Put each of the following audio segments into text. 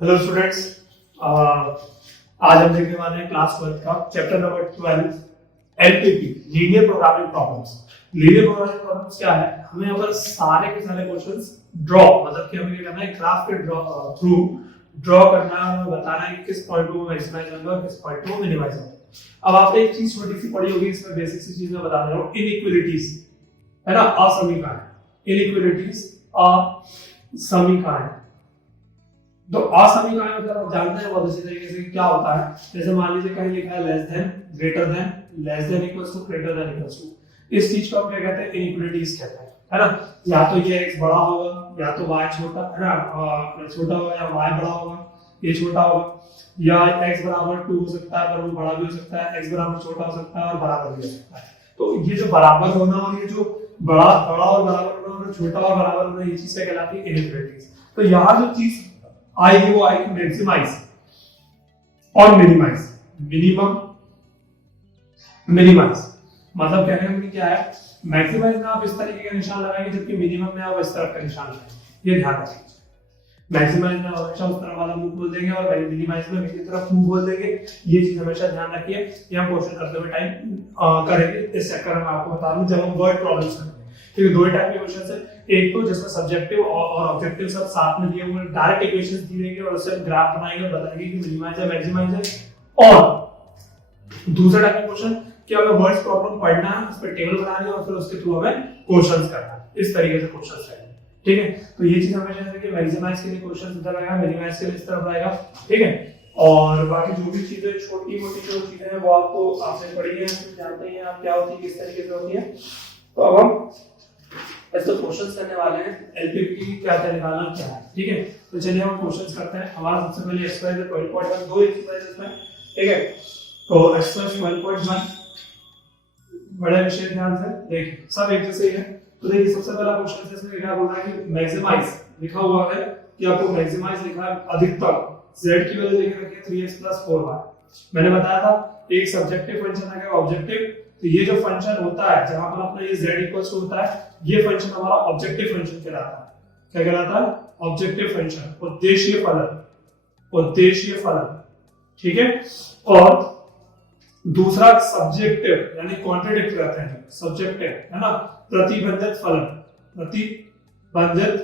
Hello students, आज हम देखने वाले हैं क्लास 12 का chapter number 12 LPP linear programming problems. Linear programming problems क्या है? हमें यहाँ पर सारे के सारे क्वेश्चंस ड्रॉ मतलब कि हमें क्या करना है, ग्राफ के थ्रू ड्रॉ करना है और बताना है कि किस पॉइंट को मैक्सिमाइज होगा और किस पॉइंट को मिनिमाइज होगा। अब आपने एक चीज छोटी सी पढ़ी होगी, इसमें बेसिक सी चीज मैं बता रहा हूँ, इनइक्वालिटीज है ना, असमीकरण। इनइक्वालिटीज असमीकरण। तो असमीकरण मतलब आप जानते हैं बहुत अच्छी तरीके से क्या होता है। जैसे मान लीजिए कहीं लिखा है less than, greater than, less than equals to, greater than equals to. इस चीज को हम क्या कहते हैं? इनइक्वालिटीज कहते हैं, है ना। या तो ये x बड़ा होगा या तो y छोटा, है ना, छोटा होगा, या y बड़ा होगा ये छोटा होगा, या x बराबर 2 हो सकता है पर वो बड़ा भी हो सकता है, x बराबर छोटा हो सकता है और बराबर भी हो सकता है। तो ये जो बराबर होना और ये जो बड़ा और बराबर होना और छोटा और बराबर होना, ये चीज क्या कहलाती है? इनइक्वालिटीज। तो यहाँ जो चीज आएगी वो आएगी मैक्सिमाइज और मिनिमाइज। मिनिमम मिनिमाइज मतलब कहने का क्या है, मैक्सिमाइज में आप इस तरीके का निशान लगाएंगे जबकि मिनिमम में आप इस तरह का निशान लगाएंगे। ये ध्यान रखिए, मैक्सिमाइज में हमेशा उस तरफ वाला मुंह खोल देंगे और मिनिमाइज में दूसरी तरफ मुंह खोल देंगे। ये चीज हमेशा ध्यान रखिए। ये हम क्वेश्चन करते हुए टाइम करेंगे। इस चक्कर में आपको बता दूं, जब हम वर्ड प्रॉब्लम्स करेंगे, क्योंकि दो टाइप के क्वेश्चन है। एक तो जिसमें सब्जेक्टिव और ऑब्जेक्टिव सब साथ में दिए हुए, डायरेक्ट इक्वेशंस दी जाएंगे और उससे ग्राफ बनाएंगे और बताएंगे कि मिनिमाइज है मैक्सिमाइज है। और दूसरा टाइप का क्वेश्चन कि हमें वर्ड्स प्रॉब्लम पढ़ना है, उस पर टेबल बनानी है और फिर उसके थ्रू हमें क्वेश्चंस करना है। इस तरीके से क्वेश्चंस रहेंगे, ठीक है। तो ये चीज हमेशा जैसे कि मैक्सिमाइज के लिए क्वेश्चन इधर आएगा, मिनिमाइज के लिए इस तरफ आएगा, ठीक है। और बाकी जो भी चीजें छोटी मोटी जो चीजें हैं वो आपको आपने पढ़ी है, जानते हैं आप क्या होती है, किस तरीके से होती है। तो अब हम ऐसे क्वेश्चंस करने वाले हैं। एलपीपी क्या क्या निकालना क्या है, ठीक है। तो चलिए हम क्वेश्चंस करते हैं। हमारा सबसे पहले एक्सरसाइज है 12.1, दो एक्सरसाइजेस में, ठीक है। तो एक्सरसाइज 12.1 बड़े विषय ध्यान से देखिए, सब एक जैसे ही है। तो देखिए सबसे पहला क्वेश्चन इसमें क्या बोल रहा है कि मैक्सिमाइज लिखा हुआ है कि आपको मैक्सिमाइज लिखा है अधिकतम z की वैल्यू लिख रखी है 3x + 4y। मैंने बताया था एक सब्जेक्टिव फंक्शन है, ऑब्जेक्टिव। तो ये जो फंक्शन होता है जहां पर अपना ये z = होता है, ये फंक्शन हमारा ऑब्जेक्टिव फंक्शन कहलाता है। क्या कहलाता है? ऑब्जेक्टिव फंक्शन, उद्देश्य फलन, उद्देश्य फलन, ठीक है। और दूसरा सब्जेक्टिव यानी कॉन्ट्रडिक्ट रहते हैं, सब्जेक्टिव है ना, प्रतिबंधित फलन, प्रतिबंधित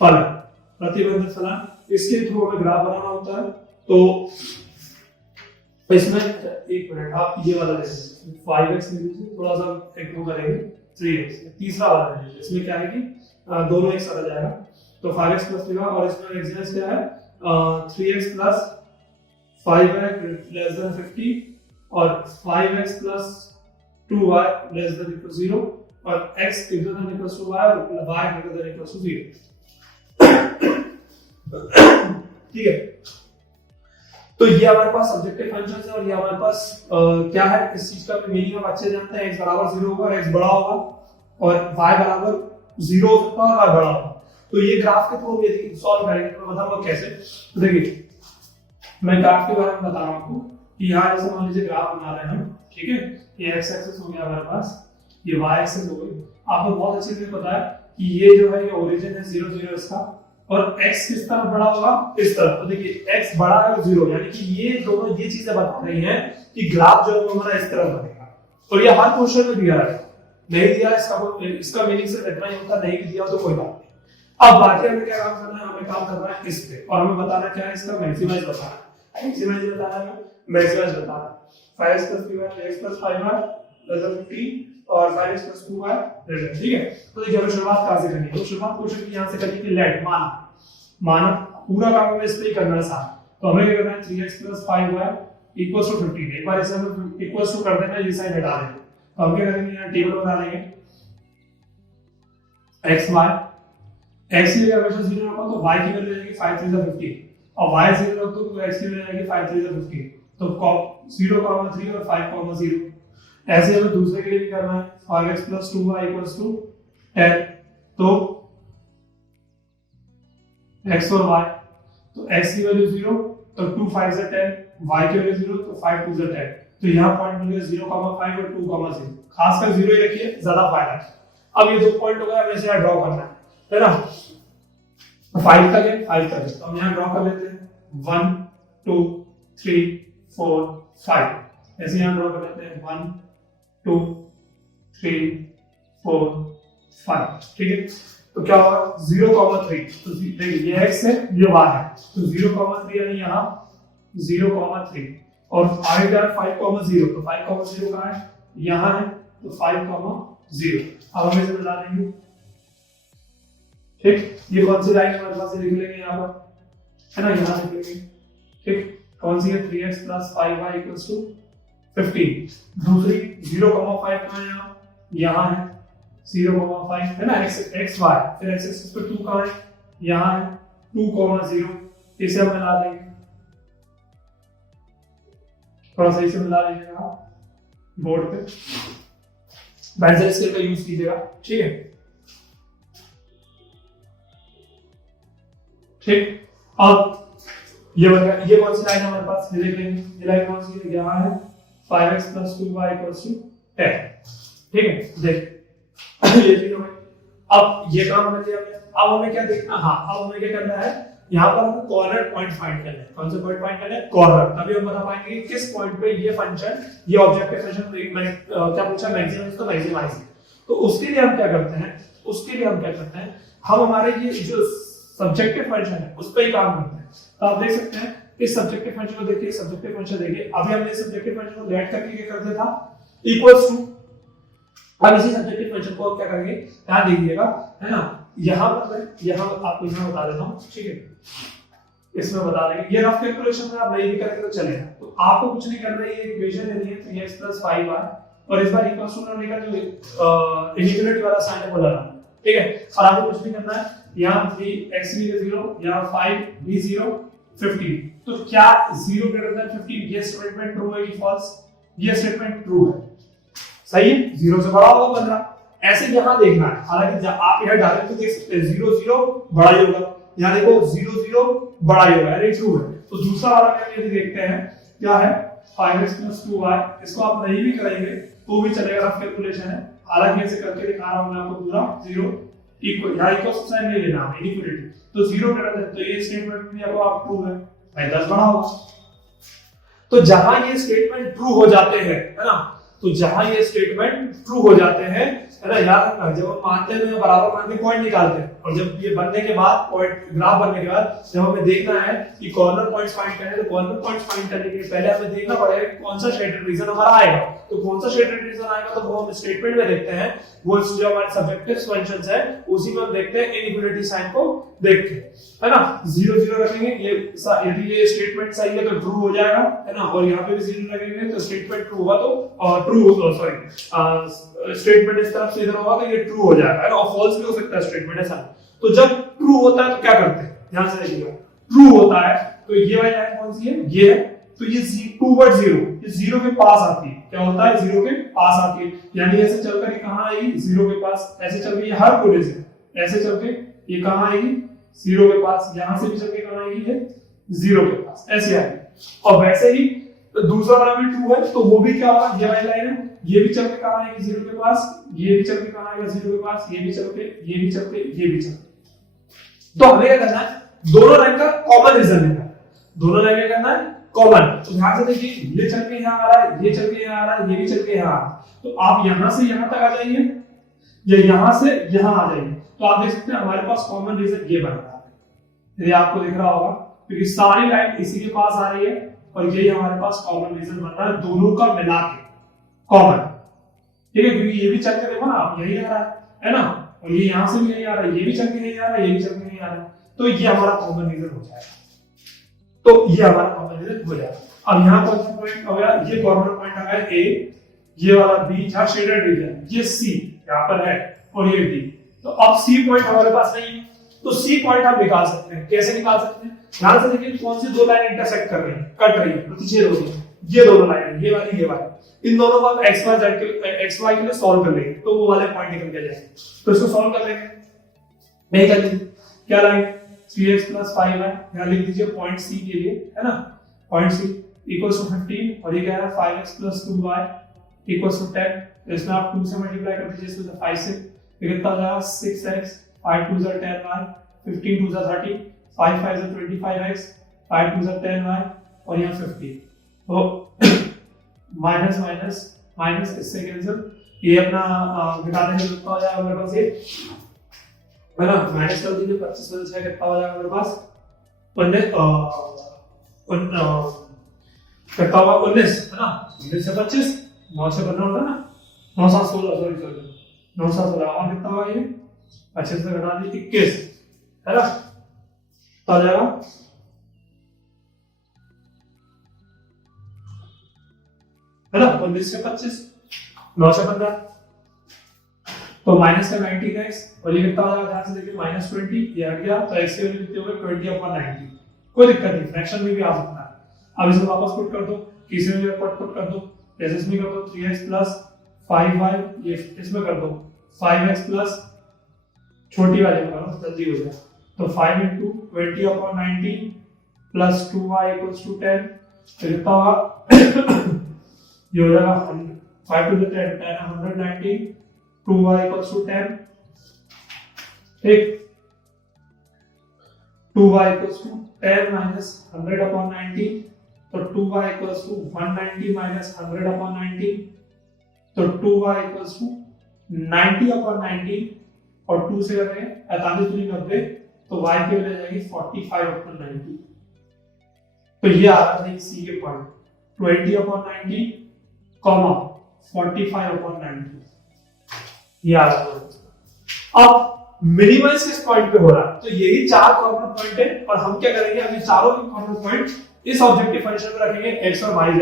फलन, प्रतिबंधित फलन। इसके थ्रू हमें ग्राफ बनाना होता है। तो इसमें एक मिनट, आप ये वाला ले लीजिए 5x ले लीजिए, थोड़ा सा इम्प्रूव करेंगे 3x। तीसरा वाला ले लीजिए, इसमें क्या है कि दोनों एक साथ आ जाएगा। तो 5x प्लस लिखा और इसमें एक्सप्रेशन क्या है 3x + 5y < 50 और 5x + 2y < 0 और x < y और y < 0, ठीक है। तो ये हमारे पास सब्जेक्टिव फंक्शंस है और ये हमारे पास क्या है, इस चीज का मीनिंग हम अच्छे जानते हैं। x बराबर 0 होगा और x बड़ा होगा और y बराबर 0 हो सकता है और y बड़ा होगा। तो ये ग्राफ के थ्रू यदि सॉल्व करेंगे तो बताऊंगा कैसे। तो देखिए मैं ग्राफ के बारे में बता रहा हूं आपको कि यहाँ जैसे मान लीजिए ग्राफ बना रहे हैं हम, ठीक है। ये x एक्सिस हो गया हमारे पास, ये y एक्सिस हो गई। आपको बहुत अच्छे से पता है कि ये जो है ये ओरिजिन है 0 0 इसका, और x किस तरफ बड़ा होगा? इस तरफ। तो देखिए x बड़ा है और 0, यानी कि ये दोनों ये चीजें बता रही हैं कि ग्राफ जो है वो हमारा इस तरफ बनेगा। और ये हर क्वेश्चन में दिया है, नहीं दिया इसका मीनिंग सिर्फ इतना ही होता, नहीं दिया तो कोई बात नहीं। अब बाकी हमें क्या काम करना है? हमें काम करना है इस पे, और हमें बताना क्या है, इसका मैक्सिमाइज बताना है। मैक्सिमाइज बताना है, मैक्सिमाइज बताना है। 5x + 3y, x + 5y > 50 और 5x + 2y, ठीक है। तो देखिए हमें शुरुआत कहां से करनी है? तो शुरुआत क्वेश्चन की यहां से करनी है। लेट माना पूरा काम हमें इस पे ही करना है साथ। तो हमें क्या करना है 3x + 5y = 15। एक बार इसे हम इक्वल्स टू कर देना, ये साइड हटा देंगे। तो हम क्या करेंगे, यहां टेबल बना लेंगे x y, x की जगह हमेशा 0 रखो तो y की वैल्यू जाएगी 5 3 50 और y 0 रखो तो x की वैल्यू जाएगी 5 3 50। तो 0, 3 और 5, 0। ऐसे हमें दूसरे के लिए भी करना है 5x + 2y = 10। तो x और y, तो x की वैल्यू 0 तो 2 5 से 10, y की वैल्यू 0 तो 5 2 से 10। तो यहाँ पॉइंट मिल गया 0,5 और 2,0। खासकर 0 ही रखिए, ज्यादा फायदा है। अब ये दो पॉइंट हो गए, हमें इसे ड्रॉ करना है ना। 5 तक है, 5 तक है, तो हम यहाँ ड्रॉ कर लेते हैं 1 2 3 4 5, ऐसे यहाँ ड्रॉ कर लेते हैं 1 2 3 4 5, ठीक है। तो क्या होगा 0,3, तो देखिए ये x है ये y है, तो 0,3 यानी यहाँ 0,3 और आगे क्या है 5,0, तो 5,0 कहाँ है, यहाँ है, तो 5,0। अब हम इसे मिला देंगे, ठीक। ये कौन सी लाइन हमारे पास लिख लेंगे यहाँ पर, है ना, यहाँ लिख लेंगे, ठीक। कौन सी है 3x + 5y = 15। दूसरी 0,5 कहाँ है, यहाँ है 0,5 है ना, x y, फिर x एक्सिस पे 2 कहाँ है, यहाँ है 2,0, इसे हम मिला देंगे, थोड़ा सा इसे मिला लीजिएगा बोर्ड पे, बेंजल स्केल का यूज कीजिएगा, ठीक है, ठीक। अब ये कौन सी लाइन है हमारे पास, ये देख लेंगे, ये लाइन कौन सी है, यहाँ है 5x + 2y = 10, ठीक है, देख ये चीज हो गई। अब ये काम हमने किया, अब हमें क्या देखना, हाँ अब हमें क्या करना है, यहाँ पर हमें कॉर्नर पॉइंट फाइंड करना है। कौन सा पॉइंट फाइंड करना है, कॉर्नर, तभी हम बता पाएंगे कि किस पॉइंट पे ये फंक्शन, ये ऑब्जेक्टिव फंक्शन मैंने क्या पूछा, मैक्सिमम तो मैक्सिमाइज। तो उसके लिए हम क्या करते हैं, हम हमारे ये जो सब्जेक्टिव फंक्शन है उस पर ही काम करते हैं। तो आप देख सकते हैं इस सब्जेक्टिव फंक्शन को देखिए, सब्जेक्टिव फंक्शन देखिए, अभी हमने सब्जेक्टिव फंक्शन को लेट करके क्या करते था, इक्वल्स टू, अब इसी सब्जेक्टिव फंक्शन को क्या करेंगे, ध्यान दीजिएगा, है ना, यहाँ पर मैं यहाँ आपको यहाँ बता देता हूँ, ठीक है, इसमें बता देंगे, ये रफ कैलकुलेशन में आप नहीं भी करेंगे तो चलेगा। तो आपको कुछ नहीं करना है, ये इक्वेशन लेनी है 3x + 5y और इस बार इक्वल्स टू होने का जो इनइक्वालिटी वाला साइन है वो लगाना, ठीक है, और आपको कुछ नहीं करना है, यहाँ 3x भी 0, यहाँ 5 भी 0, 15, तो क्या 0 > 15 ये स्टेटमेंट ट्रू है कि फॉल्स, ये स्टेटमेंट ट्रू है, सही है, 0 से बड़ा होगा 15, ऐसे यहां देखना है। हालांकि आप यहां डायरेक्ट देख सकते हैं 0 0 बड़ा ही होगा, यहां देखो 0 0 बड़ा ही होगा, यानी ट्रू है। तो दूसरा वाला क्या देखते हैं, क्या है 5x + 2y, इसको आप नहीं भी करेंगे तो भी चलेगा, रफ कैलकुलेशन है, हालांकि ऐसे करके दिखा रहा हूं मैं आपको, पूरा 0 इक्वल, यहां इक्वल साइन नहीं लेना, इनइक्वालिटी, तो 0 > तो ये स्टेटमेंट भी आप ट्रू है, भाई 10 बड़ा होगा। तो जहां ये स्टेटमेंट ट्रू हो जाते हैं, है ना, तो जहां ये स्टेटमेंट ट्रू हो जाते हैं, है ना, याद रखना, जब हम मानते हैं तो बराबर मान के पॉइंट निकालते हैं, और जब ये बनने के बाद पॉइंट ग्राफ बनने के बाद जब हमें देखना है कि कॉर्नर पॉइंट्स फाइंड करने, तो कॉर्नर पॉइंट्स फाइंड करने के लिए पहले हमें देखना पड़ेगा कि कौन सा स्टेटेड रीजन हमारा आएगा। तो कौन सा स्टेटेड रीजन आएगा, तो वो हम स्टेटमेंट में देखते हैं, वो जो हमारे सब्जेक्टिव फंक्शंस है उसी में हम देखते हैं, इनइक्वालिटी साइन को देखते हैं, है ना, 0 0 रखेंगे, ये यदि ये स्टेटमेंट सही है तो ट्रू हो जाएगा, है ना, और यहाँ पे भी 0 लगेंगे तो स्टेटमेंट ट्रू होगा, तो ट्रू सॉरी स्टेटमेंट इस तरफ से इधर होगा तो ये ट्रू हो जाएगा, है ना, और फॉल्स भी हो सकता है स्टेटमेंट ऐसा। तो जब ट्रू होता है तो क्या करते हैं, ध्यान से देखिएगा, ट्रू होता है तो ये वाली लाइन कौन सी है, ये है, तो ये टूवर्ड 0, ये 0 के पास आती है, क्या होता है 0 के पास आती है, यानी ऐसे चलकर ये कहां आएगी 0 के पास, ऐसे चल के ये हर कोने से ऐसे चल के ये कहां आएगी 0 के पास, यहां से भी चल के कहां आएगी ये 0 के पास, ऐसे आएगी। और वैसे ही तो दूसरा वाला भी ट्रू है, तो वो भी क्या होगा, ये वाली लाइन है, ये भी चल के कहां आएगी 0 के पास, ये भी चल के कहां आएगा 0 के पास, ये भी चल के, ये भी चल के, ये भी चल के। तो हमें क्या करना है, दोनों लाइन का कॉमन रीजन निकालना है, दोनों लाइन क्या करना है, कॉमन। तो ध्यान से देखिए, ये चल के यहां आ रहा है, ये चल के यहां आ रहा है, ये भी चल के यहां आ रहा है, तो आप यहां से यहां तक आ जाइए या यहां से यहां आ जाइए, तो आप देख सकते हैं हमारे पास कॉमन रीजन ये बन रहा है, यदि आपको दिख रहा होगा, क्योंकि सारी लाइन इसी के पास आ रही है और यही हमारे पास कॉमन रीजन बन रहा है, दोनों का मिला के कॉमन, ठीक है, क्योंकि ये भी चल के देखो ना आप, यही आ रहा है ना, और ये यहां से भी यही आ रहा है, ये भी चल के यही आ रहा है, ये भी चल के यही आ रहा है, तो ये हमारा कॉमन रीजन हो जाएगा, तो ये हमारा कॉमन रीजन हो जाएगा। अब यहाँ कौन सा पॉइंट हो गया, ये कॉर्नर पॉइंट आ गया ए, ये वाला बी, जहां शेडेड रीजन, ये सी यहाँ पर है और ये डी, तो अब सी पॉइंट हमारे पास नहीं है, तो सी पॉइंट हम निकाल सकते हैं, कैसे निकाल सकते हैं, ध्यान से देखिए कौन सी दो लाइन इंटरसेक्ट कर रही है, कट रही है, प्रतिच्छेद हो रही है, ये दोनों लाइन, ये वाली, इन दोनों को हम x y के लिए सॉल्व कर लेंगे, तो वो वाले पॉइंट निकल के जाएंगे, तो इसको सॉल्व कर लेंगे, नहीं कर लेंगे, क्या लाएंगे 3x + 5y, यहां लिख दीजिए पॉइंट सी के लिए, है ना, पॉइंट सी इक्वल्स टू 15, और ये क्या है 5x + 2y इक्वल्स टू 10, तो इसमें आप 2 से मल्टीप्लाई कर दीजिए, इसमें 5 से, तो कितना आ जाएगा 6x, 5 2 10y 15 टू सा 30, 5 5 सा 25x, 5 टू सा 10y और यहाँ 50। तो माइनस माइनस माइनस इससे कैंसिल, ये अपना घटाने से कितना हो जाएगा मेरे पास, ये है ना, माइनस कर दीजिए, 25 में से कितना हो जाएगा मेरे पास 19, कितना होगा 19 है ना, 19 से 25, 9 से 15 होता है ना, 9 7 16 सॉरी 9 7 16 और कितना होगा ये 25 से घटा दी 21 है ना, तो आ जाएगा है ना 19 से 25, 9 से 15, तो माइनस का 19x और ये कितना हो जाएगा ध्यान से देखिए माइनस 20, ये आ गया, तो x की वैल्यू कितनी होगी 20/90, कोई दिक्कत नहीं, फ्रैक्शन में भी आ सकता है। अब इसे वापस पुट कर दो, किसी में पुट कर दो, जैसे इसमें कर दो 3x प्लस 5y, ये इसमें कर दो 5x प्लस छोटी वाली में करो जल्दी हो जाए, तो 5 into 20/90 plus 2y equals to 10, तो कितना होगा ये हो जाएगा 5 to the 10 10 190, 2y equals to 10, ठीक, 2y equals to 10 minus 100/90, तो 2y equals to 190 minus 100/90, तो 2y equals to 90/90 और 2 से करेंगे 45 दूनी 90, तो y की वैल्यू जाएगी 45/90, तो ये आ रहा है सी के पॉइंट 20/90 कॉमा 45/90, ये आ रहा है। अब मिनिमाइज किस पॉइंट पे हो रहा है, तो यही चार कॉर्नर पॉइंट है और हम क्या करेंगे अभी चारों के कॉर्नर पॉइंट इस ऑब्जेक्टिव फंक्शन में रखेंगे x और y की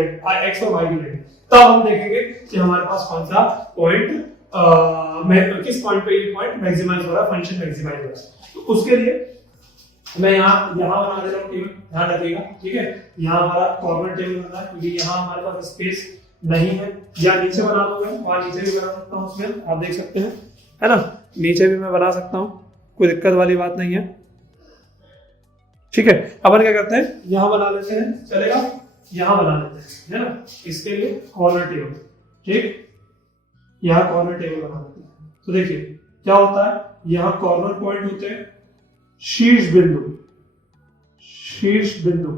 लेंगे, तब हम देखेंगे कि हमारे पास कौन सा पॉइंट किस पॉइंट पे ये पॉइंट मैक्सिमाइज हो रहा है, फंक्शन मैक्सिमाइज हो रहा है। तो उसके लिए मैं यहाँ बना दे रहा हूँ टेबल, ध्यान रखिएगा, ठीक है, यहाँ हमारा कॉर्नर टेबल बनता है क्योंकि यहाँ हमारे पास स्पेस नहीं है, या नीचे बना दूंगा, वहां नीचे भी बना सकता हूँ, उसमें आप देख सकते हैं है ना, नीचे भी मैं बना सकता हूँ, कोई दिक्कत वाली बात नहीं है, ठीक है। अपन क्या करते हैं यहाँ बना लेते हैं, चलेगा, यहाँ बना लेते हैं है ना, इसके लिए कॉर्नर टेबल, ठीक, यहाँ कॉर्नर टेबल बना लेते हैं। तो देखिए क्या होता है, यहाँ कॉर्नर पॉइंट होते हैं शीर्ष बिंदु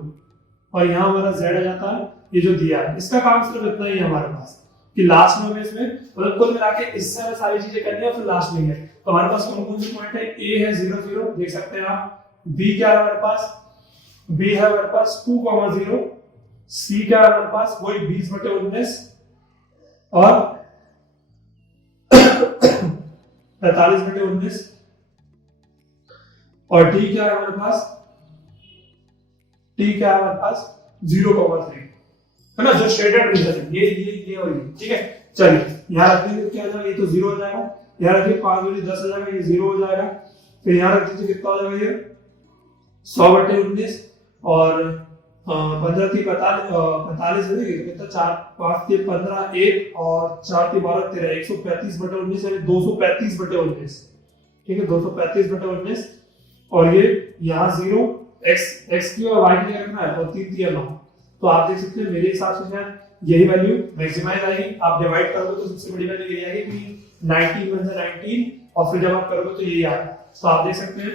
और यहाँ हमारा z आ जाता है, ये जो दिया है इसका काम सिर्फ इतना ही है हमारे पास कि लास्ट में हमें इसमें मतलब कुल मिला के इससे हमें सारी चीजें करनी है, फिर लास्ट में है तो हमारे पास कौन कौन से पॉइंट है, a है 0 0 देख सकते हैं आप, b क्या है हमारे पास, b है हमारे पास 2,0, c क्या है हमारे पास वही 20/19 और 45/19 और d क्या है हमारे पास, t क्या है हमारे पास 0,3 है ना, जो शेडेड रीजन है ये और ये, ठीक है। चलिए यहाँ रख दीजिए क्या हो जाएगा, ये तो 0 हो जाएगा, यहाँ रखिए 5 दूनी 10 हो जाएगा, ये 0 हो जाएगा, फिर यहाँ रख दीजिए कितना हो जाएगा ये 100/19 और 15 थी 45 है देखिए कितना 4 5 थी 15 1 और 4 थी 12 13 135/19 यानी 235/19, ठीक है 235/19 और ये यहाँ 0 x की और y की रखना है और 3 दिया 9, तो आप देख सकते हैं मेरे हिसाब से शायद यही वैल्यू मैक्सिमाइज आएगी, आप डिवाइड करोगे तो सबसे बड़ी वैल्यू यही आएगी कि 19 में से 19 और फिर जब आप करोगे तो यही आएगा, तो आप देख सकते हैं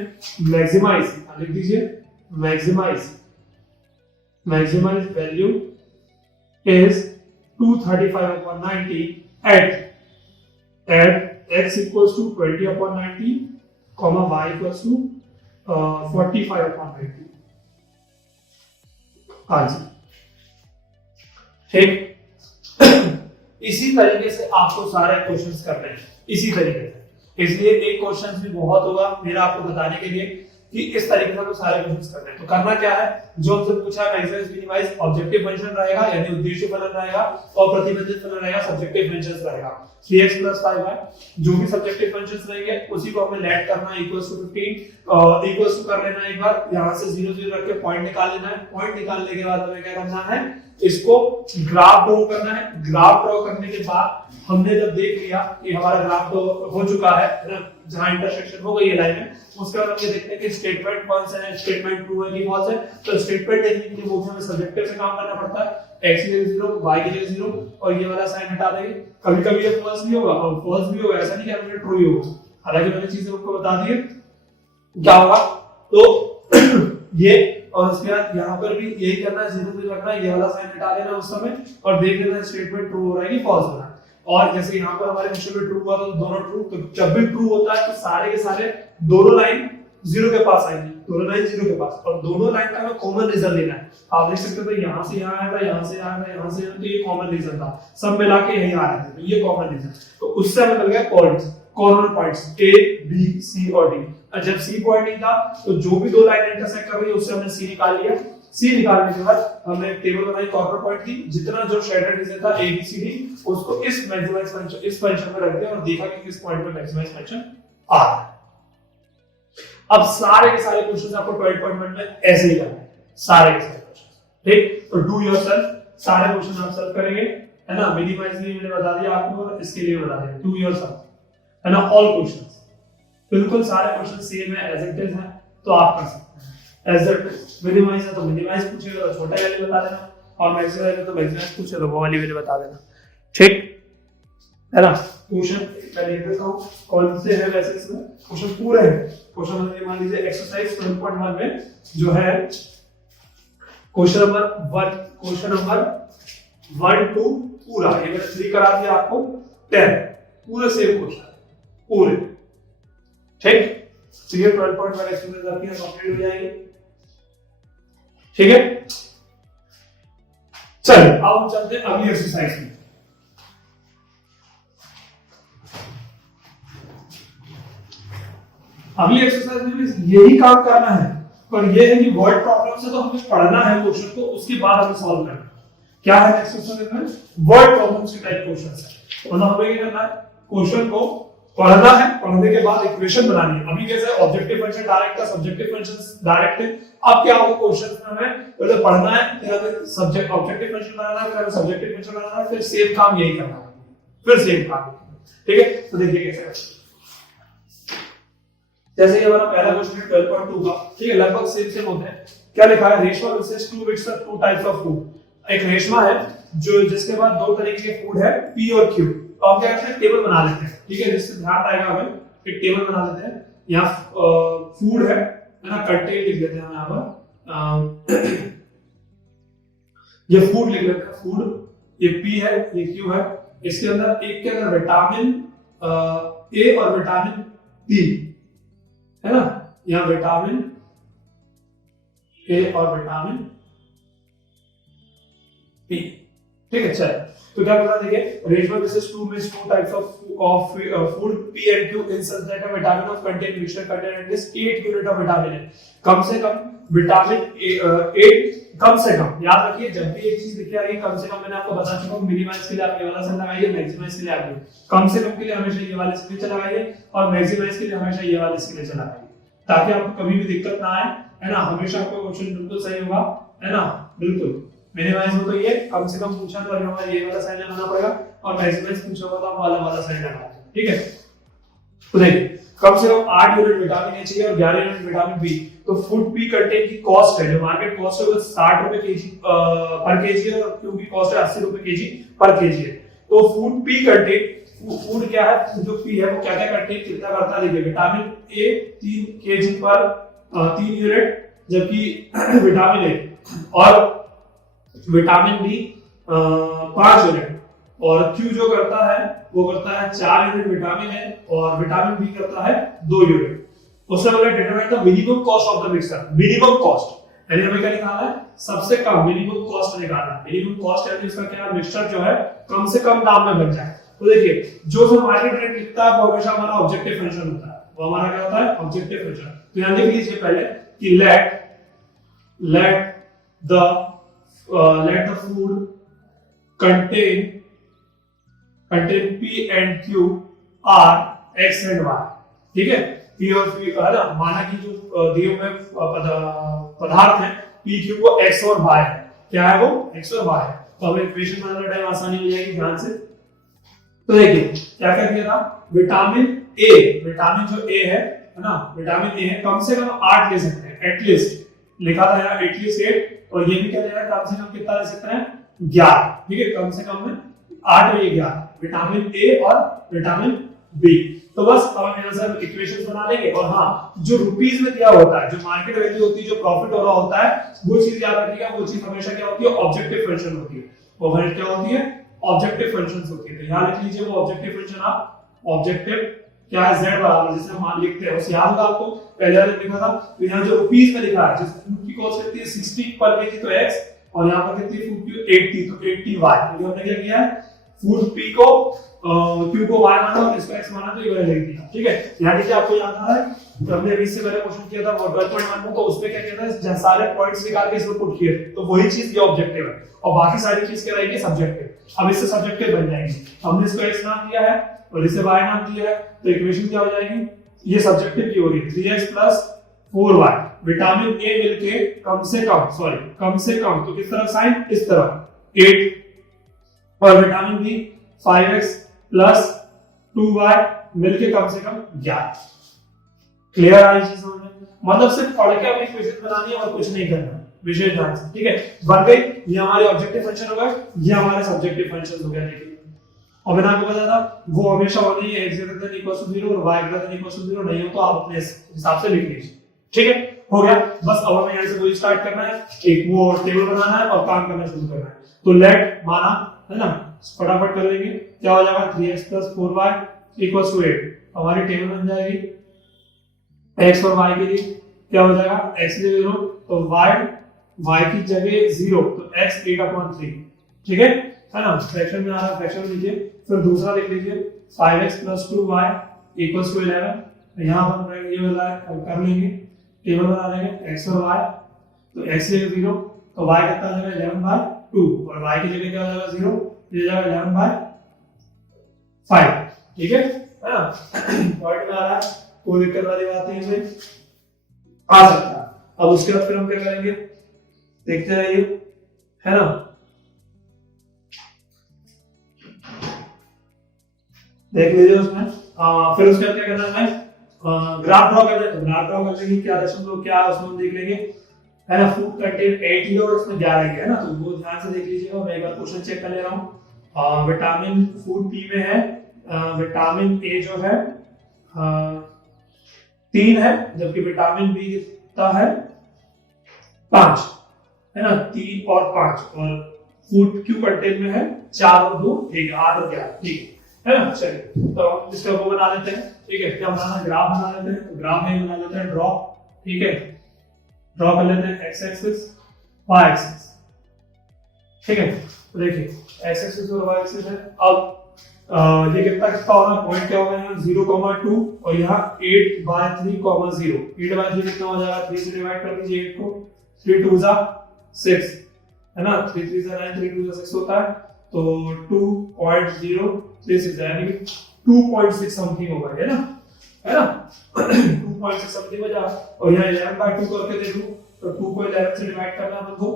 मैक्सिमाइज लिख दीजिए, maximise value is 235/90 at x equals to 20/90 comma y equals to 45/90। हाँ जी ठीक इसी तरीके से आपको सारे क्वेश्चंस करने हैं, इसी तरीके से, इसलिए एक क्वेश्चन भी बहुत होगा मेरा आपको बताने के लिए कि इस तरीके से आपको सारे क्वेश्चंस करने हैं। तो करना क्या है, जो हमसे पूछा है मैक्सिमाइज मिनिमाइज ऑब्जेक्टिव फंक्शन रहेगा यानी उद्देश्य फलन रहेगा और प्रतिबंधित फलन रहेगा सब्जेक्टिव फंक्शन रहेगा, 3x + 5y जो भी सब्जेक्टिव फंक्शंस रहेंगे उसी को हमें लेट करना है इक्वल्स टू 15 इक्वल्स टू कर लेना है, एक बार यहां से 0 0 रख के पॉइंट निकाल लेना है, पॉइंट निकालने के बाद हमें क्या करना है, इसको ग्राफ ड्रॉ करना है। ग्राफ ड्रॉ करने के बाद हमने जब देख लिया कि हमारा ग्राफ तो हो चुका है जहां इंटरसेक्शन हो गई है लाइन में, उसके बाद हम ये देखते हैं कि स्टेटमेंट कौन सा है, स्टेटमेंट ट्रू है कि फॉल्स है। तो स्टेटमेंट देखने के लिए वो हमें सब्जेक्टिव से काम करना पड़ता है, x की जगह 0 y की जगह 0 और ये वाला साइन हटा देंगे। कभी-कभी ये फॉल्स भी होगा और फॉल्स भी होगा, ऐसा नहीं कि हमें ट्रू ही होगा, हालांकि मैंने चीजें आपको बता दी है। क्या होगा, तो ये और उसके बाद यहाँ पर भी यही करना है, 0 0 रखना है, ये वाला साइन हटा देना उस समय और देख लेना स्टेटमेंट ट्रू हो रहा है कि फॉल्स हो रहा है। और जैसे यहाँ पर हमारे क्वेश्चन में ट्रू हुआ तो दोनों ट्रू, तो जब भी ट्रू होता है तो सारे के सारे दोनों लाइन 0 के पास आएंगी, दोनों लाइन 0 के पास, और दोनों लाइन का हमें कॉमन रीजन लेना है। आप देख सकते हो तो यहाँ से यहाँ आया था, यहाँ से आया था, यहाँ से, तो ये कॉमन रीजन था, सब मिला के यही आ रहे थे, तो ये कॉमन रीजन, तो उससे हमें मिल गया points, corner points A B C और D। जब C पॉइंट नहीं था तो जो भी दो लाइन इंटरसेक्ट कर रही है उससे हमने C निकाल लिया। C निकालने के बाद हमने एक टेबल बनाई कॉर्नर पॉइंट की, जितना जो शेडेड रीजन था A B C D उसको इस मैक्सिमाइज फंक्शन, इस फंक्शन में रख दिया और देखा कि किस पॉइंट पे मैक्सिमाइज फंक्शन आ रहा है। अब सारे के सारे क्वेश्चंस आपको 12.1 में ऐसे ही करना है, सारे के सारे क्वेश्चंस, ठीक। तो डू योरसेल्फ, सारे क्वेश्चन आप सॉल्व करेंगे, है ना। मिनिमाइज भी मैंने बता दिया आपको और इसके लिए बता दिया, डू योरसेल्फ, है ना। ऑल क्वेश्चंस बिल्कुल सारे क्वेश्चन सेम है, एज इट इज है, तो आप कर सकते हैं एज इट इज। मिनिमाइज है तो मिनिमाइज पूछेगा तो छोटा वैल्यू बता देना, और मैक्सिमाइज है तो मैक्सिमाइज पूछे तो वो वाली वैल्यू बता देना, ठीक है ना। क्वेश्चन मैं लिख देता हूं कौन से है, वैसे इसमें क्वेश्चन पूरे हैं। क्वेश्चन नंबर मान लीजिए एक्सरसाइज 12.1 में जो है क्वेश्चन नंबर 1 टू पूरा, ये मैंने 3 करा दिया आपको, 10 पूरे सेम क्वेश्चन पूरे, ठीक। तो ये 12.1 एक्सरसाइज आपकी कंप्लीट हो जाएगी, ठीक है। चलिए अब हम चलते हैं अगली एक्सरसाइज में। अगली एक्सरसाइज में भी यही काम करना है, पर ये है कि वर्ड प्रॉब्लम से तो हमें पढ़ना है क्वेश्चन को, उसके बाद हमें सॉल्व करना है। क्या है एक्सरसाइज में, वर्ड प्रॉब्लम से टाइप क्वेश्चन है, मतलब हमें क्या करना है, क्वेश्चन को पढ़ना है, पढ़ने के बाद इक्वेशन बनानी है। अभी कैसे ऑब्जेक्टिव फंक्शन डायरेक्ट था, सब्जेक्टिव फंक्शन डायरेक्ट है, अब क्या होगा क्वेश्चन में हमें पहले पढ़ना है, फिर हमें सब्जेक्ट ऑब्जेक्टिव फंक्शन बनाना है, फिर सब्जेक्टिव फंक्शन बनाना है, फिर सेम काम यही करना है, फिर सेम काम, ठीक है। तो देखिए कैसे, जैसे ये हमारा पहला क्वेश्चन है 12.2 का, ठीक है, लगभग सेम होते हैं। क्या लिखा है, रेशमा विशेष to bits of two types of food. एक रेशमा है जो जिसके बाद दो तरीके के फूड है P और Q, तो हम क्या करते हैं, टेबल बना लेते हैं, ठीक है। जिससे ध्यान आएगा हमें, एक टेबल बना लेते हैं। यहाँ फूड है ना, कंटेन लिख देते हैं यहाँ पर, ये फूड लिख लेते हैं, फूड, ये P है, ये Q है। इसके अंदर एक के अंदर विटामिन A और विटामिन P है ना, यहाँ विटामिन ए और विटामिन पी, ठीक है। चलिए तो क्या पता, देखिए रेशमा विशेष टू में two types of food P and Q in such that a vitamin of contain mixture contain at least 8 unit of vitamin A. कम से कम विटामिन 8, कम से कम याद रखिए, जब भी एक चीज लिखी आ रही है कम से कम, मैंने आपको बता चुका हूं, मिनिमाइज के लिए आप ये वाला साइन लगाइए, मैक्सिमाइज के लिए आप कम से कम के लिए हमेशा ये वाले से नीचे लगाइए, और मैक्सिमाइज के लिए हमेशा ये वाले से नीचे लगाइए, ताकि आपको कभी भी दिक्कत ना आए, है ना। हमेशा आपका क्वेश्चन बिल्कुल सही होगा, है ना, बिल्कुल। मिनिमाइज हो तो ये कम से कम पूछा तो हमें ये वाला साइन लगाना पड़ेगा, और मैक्सिमाइज पूछा होगा तो हम वाला साइन लगाना, ठीक है। तो देखिए कम से कम 8 यूनिट विटामिन ए चाहिए और 11 यूनिट विटामिन बी। तो फूड पी कंटेन की कॉस्ट है, जो मार्केट कॉस्ट है वो 60 रुपए केजी पर केजी है, और क्यू की कॉस्ट है 80 रुपए केजी पर केजी है। तो फूड पी कंटेन, फूड क्या है, जो पी है वो क्या क्या कंटेन कितना करता है, देखिए विटामिन ए 3 केजी पर 3 यूनिट, जबकि विटामिन ए और विटामिन बी 5 यूनिट, और क्यू जो करता है वो करता है 4 यूनिट विटामिन ए, और विटामिन बी करता है 2 यूनिट। उससे हमें determine the minimum cost of the mixture, minimum cost यानी हमें क्या निकालना है, सबसे कम मिनिमम कॉस्ट निकालना है। मिनिमम कॉस्ट यानी इसका क्या, मिक्सचर जो है कम से कम दाम में बन जाए। तो देखिए जो जो मार्केट रेट लिखता है वो हमेशा हमारा ऑब्जेक्टिव फंक्शन होता है, वो हमारा क्या होता है, ऑब्जेक्टिव फंक्शन। तो यहां लिख लीजिए पहले कि let the food contain P and Q are X and Y, ठीक है। P और Q है ना, माना कि जो दिए हुए पदार्थ है P Q को X और Y है, क्या है वो, X और Y है। तो हमें इक्वेशन बनाने टाइम आसानी हो जाएगी, ध्यान से। तो देखिए क्या क्या दिया था, विटामिन ए, विटामिन जो ए है ना, विटामिन ए है, कम से कम 8 ले सकते हैं, एटलीस्ट लिखा था यहाँ एटलीस्ट 8, और ये भी क्या देगा, कम से कम कितना ले सकते हैं, 11, ठीक है। कम से कम में 8 में 11 विटामिन ए और विटामिन बी। तो बस अब हम यहाँ से इक्वेशंस बना लेंगे। और हाँ, जो रुपीस में दिया होता है, जो मार्केट वैल्यू होती है, जो प्रॉफिट हो रहा होता है, वो चीज याद रखिएगा। वो चीज हमेशा क्या होती है, ऑब्जेक्टिव फंक्शन होती है। वो हमेशा क्या होती है, ऑब्जेक्टिव फंक्शंस होती है। तो यहाँ लिख लीजिए वो ऑब्जेक्टिव फंक्शन। आप ऑब्जेक्टिव क्या है, z बराबर, जैसे मान लिखते हैं उस याद होगा आपको, पहले वाले लिखा था। तो यहाँ जो रुपीस में लिखा है, जैसे फूड की कॉस्ट कितनी है 60 पर केजी, तो x, और यहाँ पर कितनी फूड की 80, तो 80 y। तो हमने क्या किया है, फूड p को q को y माना और इसको x माना, तो ये लिख दिया। ठीक है, यहाँ देखिए आपको याद आ रहा है, तो हमने अभी से पहले क्वेश्चन किया था वो 12.1 में, तो उसमें क्या किया था, जहां सारे पॉइंट्स निकाल के इसमें पुट किए, तो वही चीज ये ऑब्जेक्टिव है, और बाकी सारी चीज क्या रहेगी, सब्जेक्टिव। अब इससे सब्जेक्टिव बन जाएंगे। हमने इसको x नाम दिया है और इसे y नाम दिया है, तो इक्वेशन क्या हो जाएगी, ये सब्जेक्टिव की होगी 3x + 4y। विटामिन ए मिलके कम से कम तो किस तरफ साइन, इस तरफ 8, और विटामिन बी 5x + 2y मिलके कम से कम 11। क्लियर है ये चीज समझ में? मतलब सिर्फ पढ़ के अपनी इक्वेशन बनानी है और कुछ नहीं करना, विशेष ध्यान से। ठीक है, बन गई। ये हमारे ऑब्जेक्टिव फंक्शन हो गए, ये हमारे सब्जेक्टिव फंक्शंस हो गए। देखिए, और मैंने आपको बताया था वो हमेशा वो नहीं है, x > 0 और y > 0 नहीं हो तो आप अपने हिसाब से लिख लीजिए। ठीक है, हो गया। बस अब हमें यहाँ से वही स्टार्ट करना है, एक वो टेबल बनाना है और काम करना शुरू करना है। तो लेट माना है ना, फटाफट कर लेंगे। क्या हो जाएगा, 3x + 4y = 8। हमारी टेबल बन जाएगी। x और y के लिए क्या हो जाएगा, x 0 तो y की जगह 0, तो x 8/3। ठीक है ना, फ्रैक्शन में आ रहा है, फ्रैक्शन में लीजिए। फिर दूसरा लिख लीजिए 5x + 2y = 11। यहाँ पर ये वाला कर लेंगे, टेबल बना लेंगे x और y। तो x की जगह 0, तो y कितना आ जाएगा 11/2, और y की जगह क्या हो जाएगा 0, ये जाएगा 11/5। ठीक है ना, पॉइंट में आ रहा है, कोई दिक्कत वाली बात नहीं है, आ सकता है। अब उसके बाद फिर हम क्या करेंगे, देखते रहिए, है ना। देख लीजिए उसमें। फिर उसके बाद क्या करना है, ग्राफ ड्रॉ करना है। ग्राफ ड्रॉ कर लेंगे, क्या दशमलव क्या है उसमें देख लेंगे, है ना। फूड कंटेन 80 और उसमें 11 है ना, तो वो ध्यान से देख लीजिएगा। मैं एक बार क्वेश्चन चेक कर ले रहा हूँ। विटामिन फूड पी में है, विटामिन ए जो है 3 है, जबकि विटामिन बी कितना है 5, है ना, 3 और 5, और फूड क्यू कंटेन में है 4 और 2, ठीक है, 8 और 11, ठीक है ना। चलिए, तो हम इसका वो बना लेते हैं। ठीक है, क्या बनाना, ग्राफ बना लेते हैं। तो ग्राफ में बना लेते हैं ड्रॉ। ठीक है, ड्रॉ कर लेते हैं x एक्सिस y एक्सिस। ठीक है, तो देखिए x एक्सिस और y एक्सिस है। अब ये कितना होगा, पॉइंट क्या होगा यहाँ 0,2, और यहाँ 8/3, 0। 8/3 कितना हो जाएगा, 3 से डिवाइड कर दीजिए 8 को, 3 2 6, है ना, 3 3 9, 3 2 6 होता है, तो 2.036, यानी 2.6 समथिंग होगा, है ना, 2.6 समथिंग हो जाएगा। और यहाँ 11/2 करके देखो, तो 2 को 11 से डिवाइड करना है हमको,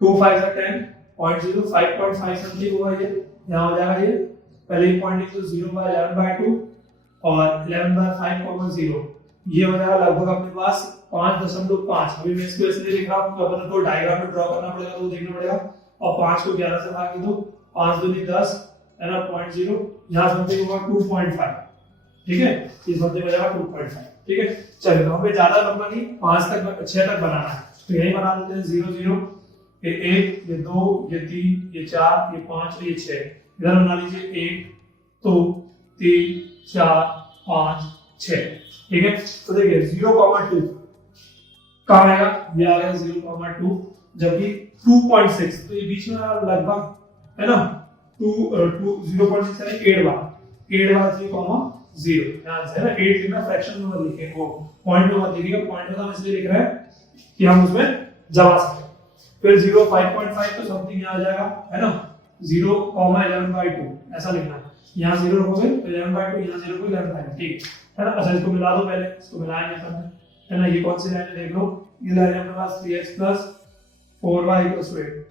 2 5 10, 0.0 5.5 समथिंग होगा। ये यहाँ हो जाएगा, ये पहले ही पॉइंट लिख दो, 0/11/2 और 11/5, ये हो जाएगा लगभग अपने पास 5.5। अभी मैं इसको इसलिए लिख रहा हूँ तो अपन को डायग्राम में ड्रॉ करना पड़ेगा, तो देखना पड़ेगा। और 5 को 11 से भाग दो, 5 दूनी 10, है ना, 0.0, यहाँ समथिंग होगा 2.5। ठीक है, इस समथिंग हो जाएगा 2.5। ठीक है, चलिए, तो हमें ज्यादा नंबर नहीं, 5 तक 6 तक बनाना है, तो यही बना लेते हैं 0 0, ये 1, ये 2, ये 3, ये 4, ये 5, ये 6। इधर बना लीजिए 1 2 3 4 5 6। ठीक है, तो देखिए 0,2 कहाँ आएगा, ये आ गया 0,2, जबकि 2.6 तो ये बीच में लगभग, है ना, 0.6 यानी 8/3,0। ध्यान से, है ना, 8 लिखना, फ्रैक्शन में मत लिखिए, वो पॉइंट में मत लिखिएगा। पॉइंट में हम इसलिए लिख रहे हैं कि हम उसमें जमा सकें। फिर 0 5.5 तो समथिंग यहाँ आ जाएगा, है ना, 0,11/2 ऐसा लिखना है। यहाँ 0 रखोगे तो 11/2, यहाँ 0 को 11/2, ठीक है ना। अच्छा, इसको मिला दो, पहले इसको मिलाएंगे अपन, है ना। ये कौन सी लाइन है देख लो, ये लाइन है अपने पास 3x + 4y = 8।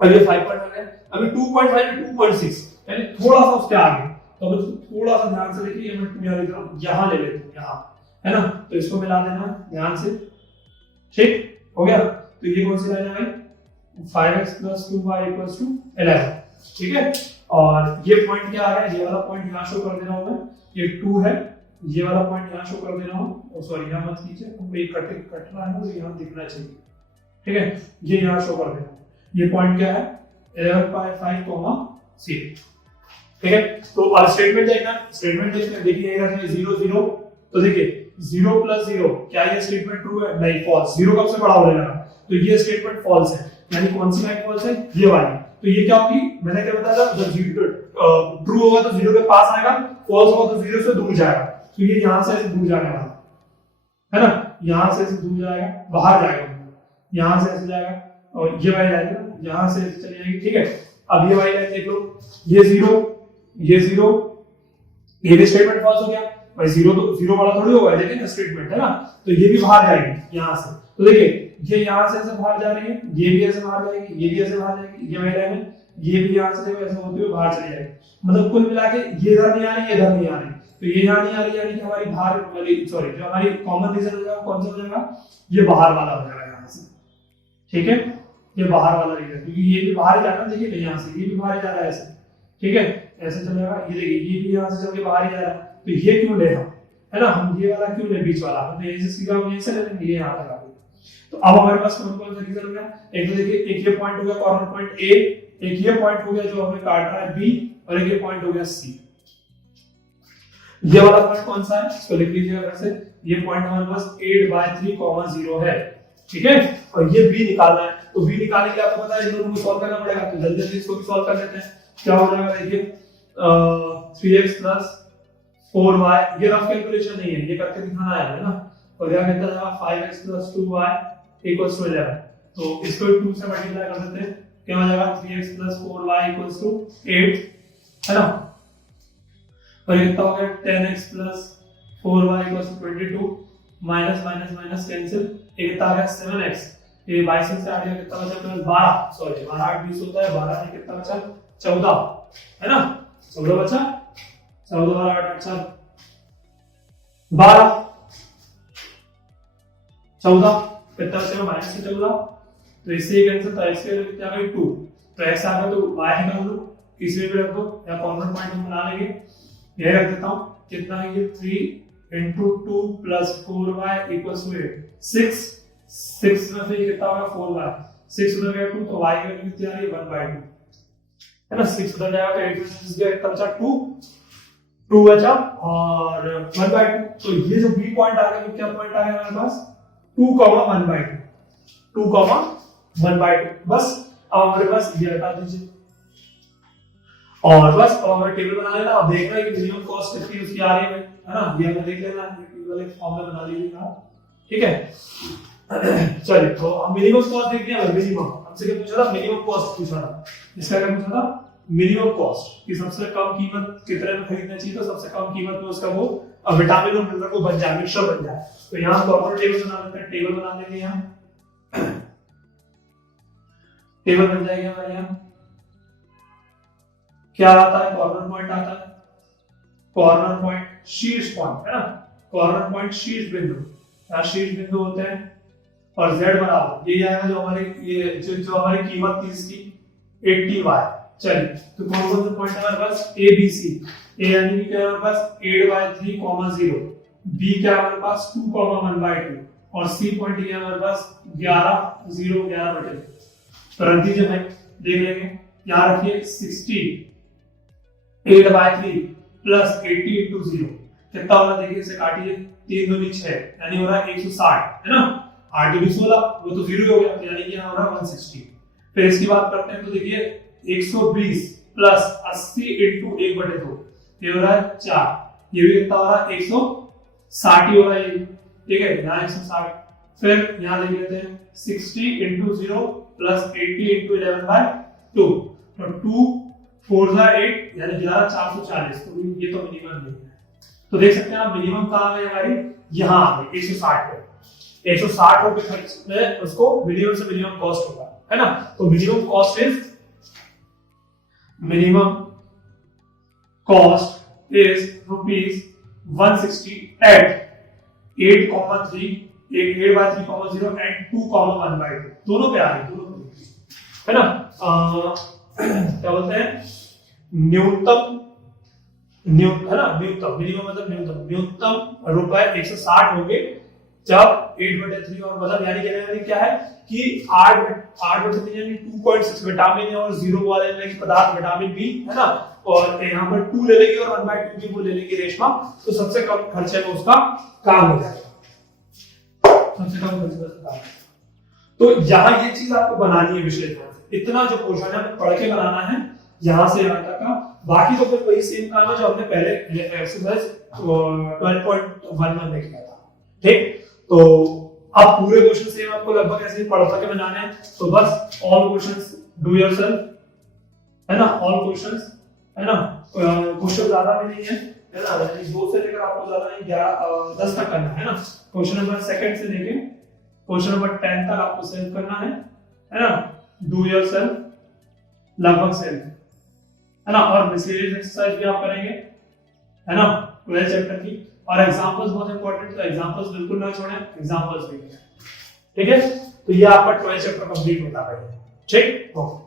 अब ये 5 पॉइंट आ गया, अभी 2.5 है 2.6, यानी थोड़ा सा उसके आगे। तो अब थोड़ा सा ध्यान से देखिए, मैं यहाँ लिख रहा हूँ, यहाँ ले लेते हैं, यहाँ, है ना, तो इसको मिला देना ध्यान से। ठीक हो गया, तो ये कौन सी लाइन है भाई, 5x + 2y = 11। ठीक है। और ये पॉइंट क्या आ रहा है, ये वाला पॉइंट यहाँ शो कर दे रहा हूँ मैं, ये 2 है, ये वाला पॉइंट यहाँ शो कर दे रहा हूँ, सॉरी यहाँ मत कीजिए, हमको ये कट रहा है ना, तो यहाँ दिखना चाहिए, ठीक है, ये यहाँ शो कर दे रहा हूँ। ये पॉइंट क्या है 11.5, ठीक है। तो और स्टेटमेंट देखना, स्टेटमेंट देखिए 0 0, तो देखिए 0 + 0, क्या ये स्टेटमेंट ट्रू है, नहीं फॉल्स, 0 कब से बड़ा होने लगा, तो ये स्टेटमेंट फॉल्स है, यानी कौन सी लाइन फॉल्स है, ये वाली। तो ये क्या होगी, मैंने क्या बताया था, जब ट्रू होगा तो 0 के पास आएगा, फॉल्स होगा तो 0 से दूर जाएगा, तो ये यहां से ऐसे दूर जाने वाला है ना, यहां से ऐसे दूर जाएगा, बाहर जाएगा, यहां से ऐसे जाएगा, और ये वाली लाइन यहां से ऐसे चली जाएगी, ठीक है। अब ये वाली लाइन देख लो, ये 0, ये 0, ये भी स्टेटमेंट फॉल्स हो गया भाई, 0 तो 0 वाला थोड़ी होगा, लेकिन स्टेटमेंट है ना, तो ये भी बाहर जाएगी यहां से, तो देखिए ये यहां से ऐसे बाहर जा रही है, ये भी ऐसे बाहर जाएगी, ये भी ऐसे बाहर जाएगी, ये वाली लाइन है, ये भी यहां से देखो ऐसे होते हुए बाहर चली जाएगी, मतलब कुल मिला के ये इधर नहीं आ रही, ये इधर नहीं आ रही, तो ये यहां नहीं आ रही, यानी कि हमारी बाहर वाली, सॉरी, जो हमारी कॉमन रीजन हो जाएगा कौन सा हो जाएगा, ये बाहर वाला हो जाएगा यहां से, ठीक है, ये बाहर वाला रीजन, क्योंकि ये भी बाहर जा रहा है, देखिए यहां से ये भी बाहर जा रहा है ऐसे, ठीक है, ऐसे चलेगा, ये देखिए ये भी यहां से चल के बाहर ही जा रहा है, तो ये क्यों ले हम, है ना, हम ये वाला क्यों ले, बीच वाला, हमने यहीं से सीखा, हम यहीं से ले लेंगे, ये यहां तक आ गया। तो अब हमारे पास कौन कौन सा रीजन हो गया, एक तो देखिए एक ये पॉइंट हो गया कॉर्नर पॉइंट ए, एक ये पॉइंट हो गया जो हमें काट रहा है बी, और एक ये पॉइंट हो गया सी। ये वाला पॉइंट कौन सा है, इसको लिख लीजिएगा वैसे, ये पॉइंट हमारे पास 8/3, 0 है, ठीक है, और ये बी निकालना है, तो बी निकालने के लिए आपको पता है इन दोनों को सॉल्व करना पड़ेगा, तो जल्दी जल्दी इसको भी सॉल्व कर लेते हैं। क्या हो जाएगा देखिए 3x + 4y, ये रफ कैलकुलेशन नहीं है, ये करके दिखाना है ना, और यहां कितना जाएगा 5x + 2y = 11, तो इसको 2 से मल्टीप्लाई कर देते हैं, क्या हो जाएगा 3x + 4y = 8, है ना, और ये कितना हो गया 10x + 4y = 22, minus minus minus cancel, ये कितना आ गया 7x, ये 22 से आ गया, कितना बचा प्लस 12, सॉरी 12 8 20 होता है, 12 से कितना बचा 14, है ना, 14 बचा, 14 12 8 अच्छा 12, 14 कितना बचेगा माइनस से 14, तो इससे कैंसिल, तो x के कितना आ गया 2, तो x आ गया, तो y निकाल दो, इसमें भी रख दो, या कॉर्नर पॉइंट हम बना लेंगे, ये रख देता हूं, कितना है ये 3 × 2 + 4y = 8, 6 में से कितना होगा 4y, 6 उधर गया 2, तो y की वैल्यू कितनी आ रही है 1/2, है ना, 6 उधर जाएगा तो 8 में से 6 गया, कितना बचा 2 बचा, और 1/2, तो ये जो b पॉइंट आ गया, क्या पॉइंट आ गया हमारे पास 2,1/2, 2,1/2, बस। अब हमारे पास ये हटा दीजिए, और बस अब हमें टेबल बना लेना, अब देखना है कि मिनिमम कॉस्ट कितनी उसकी आ रही है ना, ये हमें देख लेना है, टेबल एक फॉर्म में बना लीजिएगा, ठीक है। चलिए, तो हम मिनिमम कॉस्ट देख लिया, मिनिमम हमसे क्या पूछा था, मिनिमम कॉस्ट पूछा था, इसका क्या पूछा था, मिनिमम कॉस्ट की सबसे कम कीमत कितने में खरीदना चाहिए, तो सबसे कम कीमत में उसका वो विटामिन और मिनरल को बन जाए, मिक्सचर बन जाए, तो यहाँ कॉर्पोरेट टेबल बना लेते हैं, टेबल बना लेंगे, यहाँ टेबल बन जाएगी हमारे यहाँ, क्या आता है, कॉर्नर पॉइंट आता है, कॉर्नर पॉइंट शीर्ष पॉइंट, है ना, कॉर्नर पॉइंट शीर्ष बिंदु, यहाँ शीर्ष बिंदु होते हैं, और z बराबर ये आएगा जो हमारी ये जो हमारी कीमत थी इसकी 80y। चलिए, तो कौन कौन से पॉइंट हमारे पास, a b c, a यानी कि क्या है हमारे पास 8/3, 0, b क्या है हमारे पास 2,1/2, और c पॉइंट ये हमारे पास 11 0 11/2, तो रख दीजिए भाई, देख लेंगे, यहाँ रखिए 60 8/3 + 80 × 0 कितना होगा, देखिए इसे काटिए, 3 दूनी 6, यानी हो रहा है 160, है ना, 8 दूनी 16, वो तो 0 हो गया, यानी कि यहाँ हो रहा है 160। फिर इसकी बात करते हैं, तो देखिए 120 + 80 × 1/2, ये हो रहा है 4, ये भी कितना हो रहा है 160 ही हो रहा है, ठीक है, यहाँ 160। फिर यहाँ लिख लेते हैं 60 × 0 + 80 × 11/2, तो 2 4 8, यानी 11 440, तो ये तो मिनिमम नहीं है, तो देख सकते हैं आप मिनिमम कहाँ है हमारी, यहाँ आ गई 160 पे, 160 रुपए खर्च में उसको मिनिमम से मिनिमम कॉस्ट होगा, है ना, तो minimum cost is ₹160 at 8,3 8/3, 0 and 2,1/2, दोनों पे आ रही, दोनों पे, है ना। क्या बोलते हैं, न्यूनतम, है ना, न्यूनतम, मिनिमम मतलब न्यूनतम रुपए 160 होंगे जब 8/3 और मतलब यानी क्या है कि 8/3 यानी 2.6 विटामिन है और 0 वाले लेंगे पदार्थ विटामिन बी, है ना, और यहाँ पर 2 ले लेंगे और 1/2 की वो ले लेंगे रेशमा, तो सबसे कम खर्चे में उसका काम हो जाएगा, सबसे कम खर्चे में उसका काम। तो यहाँ ये चीज आपको बनानी है विषय ध्यान से, इतना जो पोर्शन है पढ़ के बनाना है यहाँ से यहाँ तक का, बाकी तो फिर वही सेम काम है जो हमने पहले एक्सरसाइज 12.11 में किया था, ठीक। तो अब पूरे क्वेश्चन सेम आपको लगभग ऐसे ही पढ़ के बनाने हैं, तो बस ऑल क्वेश्चंस डू योरसेल्फ, है ना, ऑल क्वेश्चंस, है ना, क्वेश्चन ज्यादा भी नहीं है ना, 2 से लेकर आपको ज्यादा नहीं 10 तक करना है ना, क्वेश्चन नंबर 2 से लेके क्वेश्चन नंबर 10 तक आपको सेव करना है ना, डू योरसेल्फ, लगभग सेम, है ना, और मिसलेनियस एक्सरसाइज भी आप करेंगे, है ना, 12 चैप्टर की, और एग्जांपल्स बहुत इंपॉर्टेंट, तो एग्जांपल्स बिल्कुल ना छोड़ें, एग्जांपल्स भी, ठीक है। तो ये आपका 12 चैप्टर कंप्लीट होता है, ठीक। ओके।